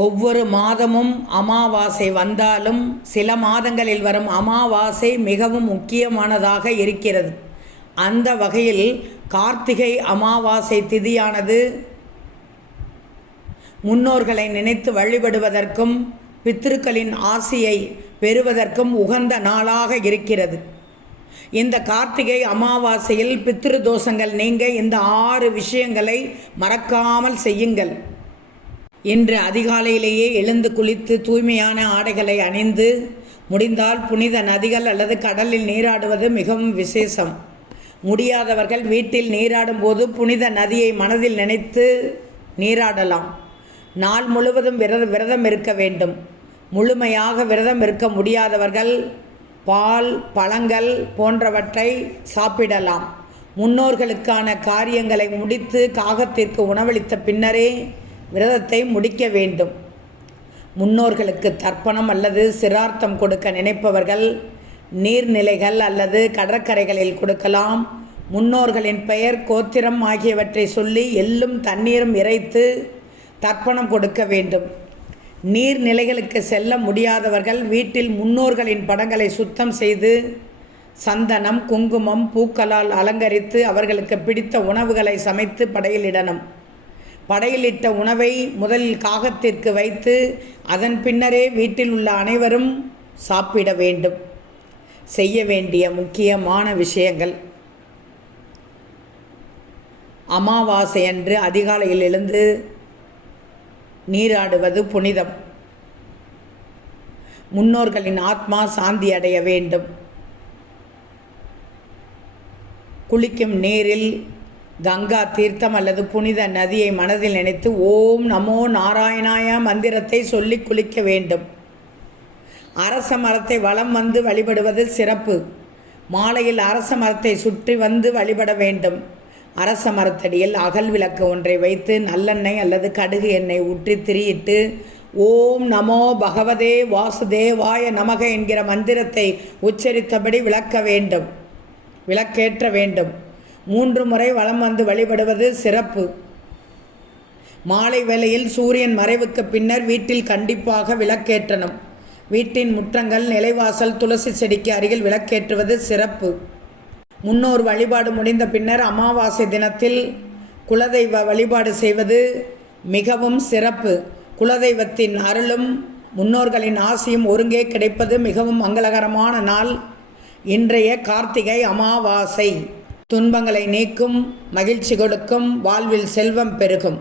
ஒவ்வொரு மாதமும் அமாவாசை வந்தாலும் சில மாதங்களில் வரும் அமாவாசை மிகவும் முக்கியமானதாக இருக்கிறது. அந்த வகையில் கார்த்திகை அமாவாசை திதியானது முன்னோர்களை நினைத்து வழிபடுவதற்கும் பித்ருக்களின் ஆசியை பெறுவதற்கும் உகந்த நாளாக இருக்கிறது. இந்த கார்த்திகை அமாவாசையில் பித்ரு தோஷங்கள் நீங்க இந்த 6 விஷயங்களை மறக்காமல் செய்யுங்கள். இன்று அதிகாலையிலேயே எழுந்து குளித்து தூய்மையான ஆடைகளை அணிந்து முடிந்தால் புனித நதிகள் அல்லது கடலில் நீராடுவது மிகவும் விசேஷம். முடியாதவர்கள் வீட்டில் நீராடும் போது புனித நதியை மனதில் நினைத்து நீராடலாம். நாள் முழுவதும் விரதம் இருக்க வேண்டும். முழுமையாக விரதம் இருக்க முடியாதவர்கள் பால், பழங்கள் போன்றவற்றை சாப்பிடலாம். முன்னோர்களுக்கான காரியங்களை முடித்து காகத்திற்கு உணவளித்த பின்னரே விரதத்தை முடிக்க வேண்டும். முன்னோர்களுக்கு தர்ப்பணம் அல்லது சிரார்த்தம் கொடுக்க நினைப்பவர்கள் நீர்நிலைகள் அல்லது கடற்கரைகளில் கொடுக்கலாம். முன்னோர்களின் பெயர், கோத்திரம் ஆகியவற்றை சொல்லி எள்ளும் தண்ணீரும் இறைத்து தர்ப்பணம் கொடுக்க வேண்டும். நீர்நிலைகளுக்கு செல்ல முடியாதவர்கள் வீட்டில் முன்னோர்களின் படங்களை சுத்தம் செய்து சந்தனம், குங்குமம், பூக்களால் அலங்கரித்து அவர்களுக்கு பிடித்த உணவுகளை சமைத்து படையிலிடணும். படையிலிட்ட உணவை முதலில் காகத்திற்கு வைத்து அதன் பின்னரே வீட்டில் உள்ள அனைவரும் சாப்பிட வேண்டும். செய்ய வேண்டிய முக்கியமான விஷயங்கள்: அமாவாசை அன்று அதிகாலையில் எழுந்து நீராடுவது புனிதம். முன்னோர்களின் ஆத்மா சாந்தி அடைய வேண்டும். குளிக்கும் நீரில் கங்கா தீர்த்தம் அல்லது புனித நதியை மனதில் நினைத்து ஓம் நமோ நாராயணாய மந்திரத்தை சொல்லி குளிக்க வேண்டும். அரச மரத்தை வலம் வந்து வழிபடுவது சிறப்பு. மாலையில் அரச மரத்தை சுற்றி வந்து வழிபட வேண்டும். அரச மரத்தடியில் அகல் விளக்கு ஒன்றை வைத்து நல்லெண்ணெய் அல்லது கடுகு எண்ணெய் ஊற்றி திரியிட்டு ஓம் நமோ பகவதே வாசுதேவாய நமக என்கிற மந்திரத்தை உச்சரித்தபடி விளக்கேற்ற வேண்டும். 3 முறை வலம் வந்து வழிபடுவது சிறப்பு. மாலை வேளையில் சூரியன் மறைவுக்கு பின்னர் வீட்டில் கண்டிப்பாக விளக்கேற்றணும். வீட்டின் முற்றங்கள், நிலைவாசல், துளசி செடிக்கு அருகில் விளக்கேற்றுவது சிறப்பு. முன்னோர் வழிபாடு முடிந்த பின்னர் அமாவாசை தினத்தில் குலதெய்வ வழிபாடு செய்வது மிகவும் சிறப்பு. குலதெய்வத்தின் அருளும் முன்னோர்களின் ஆசியும் ஒருங்கே கிடைப்பது மிகவும் மங்களகரமான நாள் இன்றைய கார்த்திகை அமாவாசை. துன்பங்களை நீக்கும், மகிழ்ச்சி கொடுக்கும், வாழ்வில் செல்வம் பெருகும்.